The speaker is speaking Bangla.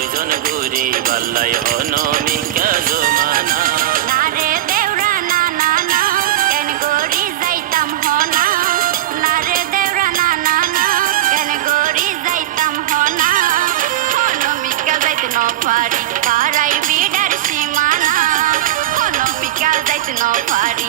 দুজন ঘুরি বাল্লাই অনমিকা জমানা। নারে দেওরা না না না কেন গড়ি যাইতাম হনা। নারে দেওরা না না না কেন গড়ি যাইতাম হনা। অনমিকা যাইতে ন পারি পাড়াই বিডার সীমানা। অনমিকা যাইতে ন পারি